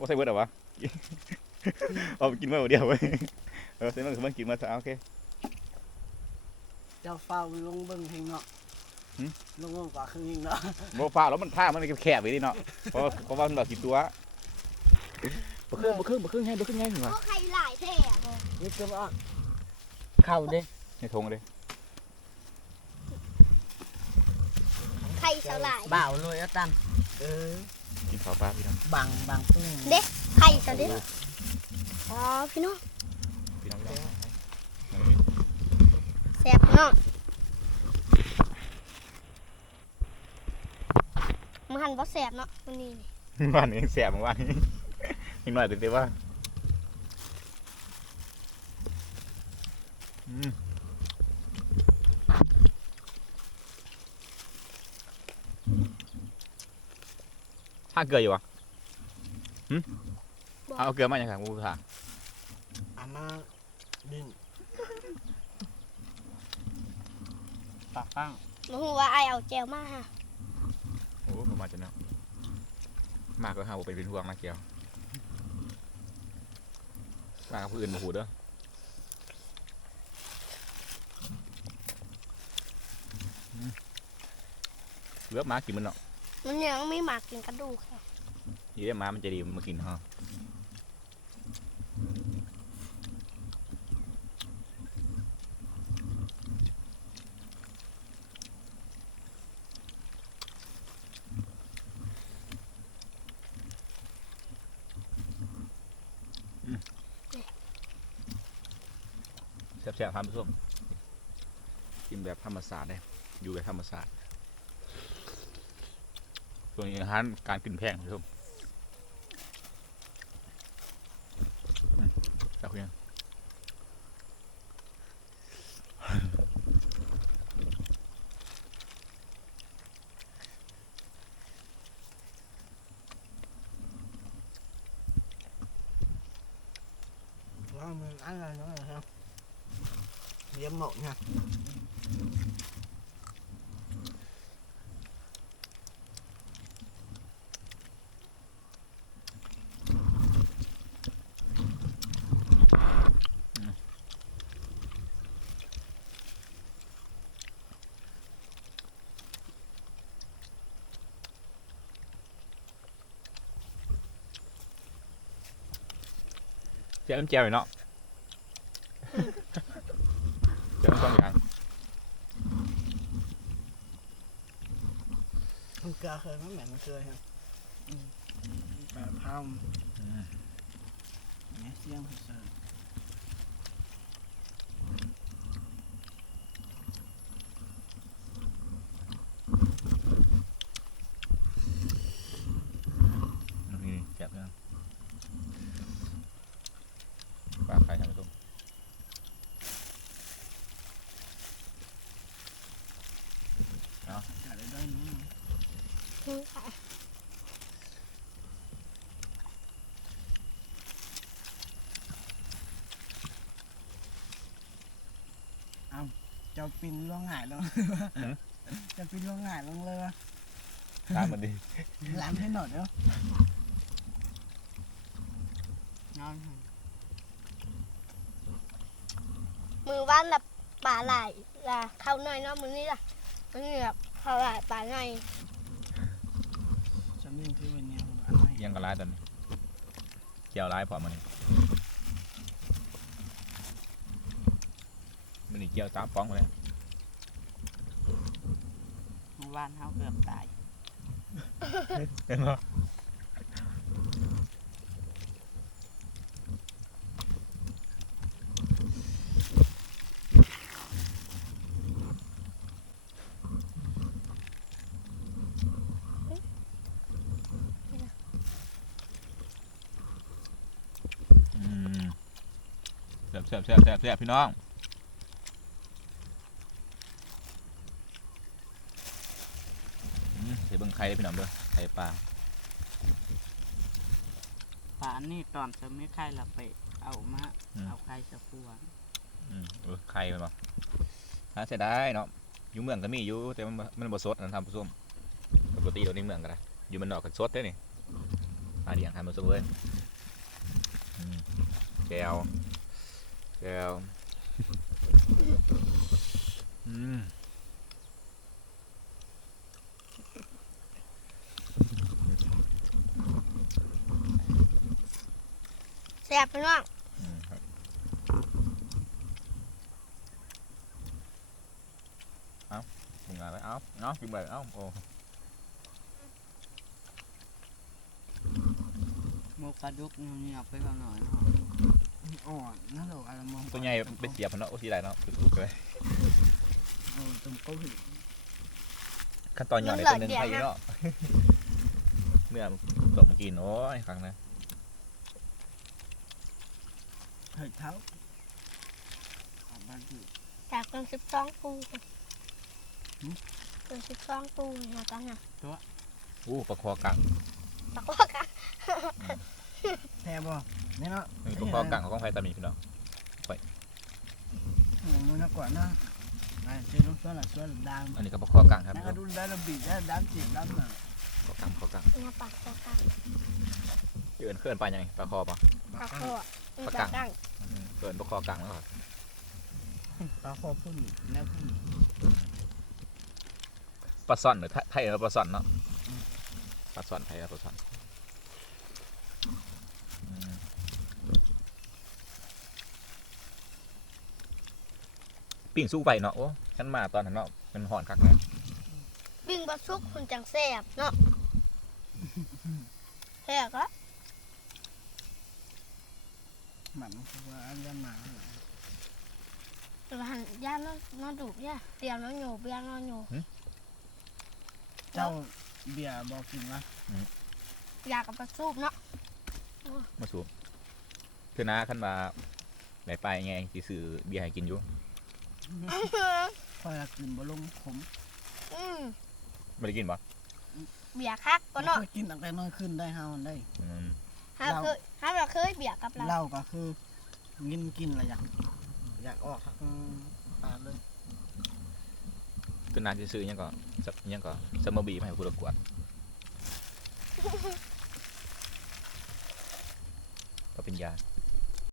ว่าใส่เบิร์ดเหรอวะเอาไปกินมาเดียวเว้ยเออใส่มันคือมันกินมาซะเอาโอเค เจ้าเฝ้าลงเบิ่งให้เนาะหึ ลงเบิ่งกว่าครึ่งนึงเนาะโมฟ้าแล้วมันท่ามันแคบๆไปดิเนาะเพราะเพราะว่ามันดอกกี่ตัวบะครึ่งบะครึ่งบะครึ่งให้บะครึ่งให้ถึงวะโอ้ใครหลายแท้อะนี่ก็ว่าเข้าเด้ในทงเลยใครสลายบ่าวเลยเอาตันเออ กินข้าวปลาพี่น้องบังบังตุ้งเด็กใครสะเด็กอ๋อพี่น้องพี่น้องพี่น้องแซ่บเนาะมันหันบ่แซ่บเนาะวันนี้นี่บ้านนี้แสบเมื่อวานนี้อีกหน่อยตื่นเต้นว่าอืม ถ้าเกลืออยู่วะหึเอาเกลือมาอย่างไรกูถามอามาดินปากตั้งมาฮู้ว่าไอายเอาแจวมาฮะโอ้ประมาณจะเนาะมากก็ห้าบ่เป็นเป็นห่วงนะเกียวมากกับผู้อื่นมาหูเด้ออืมเหลือหมากินมันเนาะ มันยังไม่หมักกินกระดูกค่ะยี่ได้หมามันจะดีมันมากินฮะแซ่บๆครับผู้ชมกินแบบธรรมศาสตร์ได้ อยู่แบบธรรมศาสตร์ ส่วนอาหารการกินแพงผู้ชมจับยังว่ามันอะไรเนาะครับเลี้ยงหมดนะ เจ้าน้ำเจียวอยู่เนาะเจ้าน้ำต้องอย่างมันเกลือเคยมั้ยแหม่มันเคยครับอืมแบบพามเนี่ยเสียงเสือ นี่แซ่บยังปลาไข่ท่านผู้ชม อะไรได้นี่ อืมค่ะ เจ้าปินล่วงหายลงเจ้าปินล่วงหายลงเลยวะตามมันดีร้านให้หน่อยเดี๋ยวนอนมือว่านละปลาไหลละเข้าหน่อยเนาะมือนี้ล่ะมือนี้แบบเข้าไหลปลาในจะนิ่งคือวันนี้อะไรเอียังกับร้ายตอนนี้เกี่ยวร้ายพอมัน นี่มันนี่เกี่ยวตามฟ้องมาเลยเมื่อวานเขาเกือบตายเห็นปะอืมแซ่บแซ่บแซ่บแซ่บแซ่บพี่น้อง อืม เดี๋ยวเบิ่งไข่ได้อพี่น้องเด้อไข่ปลาป่านนี่ตอนจะไม่ใครละไป เอามาอืมเอาใครสะพวงอืมเออไข่มันบ่หาเสียดายเนาะอยู่เมืองก็มีอยู่แต่มันบ่มันบ่สดนะทำผู้ชมปกติเราในเมืองก็ได้อยู่มันนอกก็สดได้อนี่หาาเดียงหันมาสุกเลยอืมแก้วแก้วอืม แซ่บพี่น้องอืมครับเอามึงอะไรเอาเอากินไปเอาโอ้หมกปลาดุกนี่เอาไปก่อนหน่อยเนาะอ่อนนะเราอะไรมองตัวใหญ่เป็นเสียบมันเนาะโอ้ทีไรเนาะคือเลยโอ้ตรงก้นขั้นตอนหย่อนในตัวหนึงไปอีกเนาะเมื่อตกมากินโอ้ยครั้งนะ เฮ้ยเท้าเอาบ้านอยู่จากเป็นสิบสองปูหืมเป็นสิบสองปูนะกันนะอู้ปลาคอกังตะกอกะแท้บ่นี่เนาะนี่ปลาคอกังของของไฟตามีพี่น้องโอ้มันน่ากว่านะไอ้เจ้าลูกส่วนละส่วนละดามอันนี้ก็ปลาคอกังครับนั่นก็ดูได้ระบีได้ดามจีบดามน่ะคอกังคอกังมาปักตะกังเอื่นเคลื่อนไปยังไงปลาคอปะปลาโคอะปลากัปลางกังอืม เอื่นปลาคอกังแล้วครับปลาคอพุ่นแล้วพุ่นปลาซ่อนหรือไทไทยเราปลาซ่อนเนาะปลาซ่อนไทยเราปลาซ่อนอืมปิ้งสู้ไปเนาะโอ้ฉันมาตอนนั้นเนาะมันห่อนคักนะวิ่งบะซุกคุณจังแซ่บเนาะแซ่บก็ หมันคือว่าอันยันมาแต่หันย่านนอนนอนดุย่าเตรียมนอนอยู่เบียร์นอนอยู่ เจ้าเบียร์บอกกินว่าอยากกับบะซุกเนาะมาสูคือน้าขั้นมาไหนไปไงสิซื้อเบียร์ให้กินอยู่คอยละกินบ่ลงขมอืมไม่ได้กินปะเบียร์คักก็เนาะค่อยกินตั้งแต่น้อยขึ้นได้เฮาได้ อืม ฮาเคยฮาเราเคยเบียร์กับเราเหล้าก็คือกินกินและอยากอยากออกทางปากเลยคือน้าสิซื้อหยังก็สักหยังก็สมบีมาให้ผู้ละกวดก็เป็นยา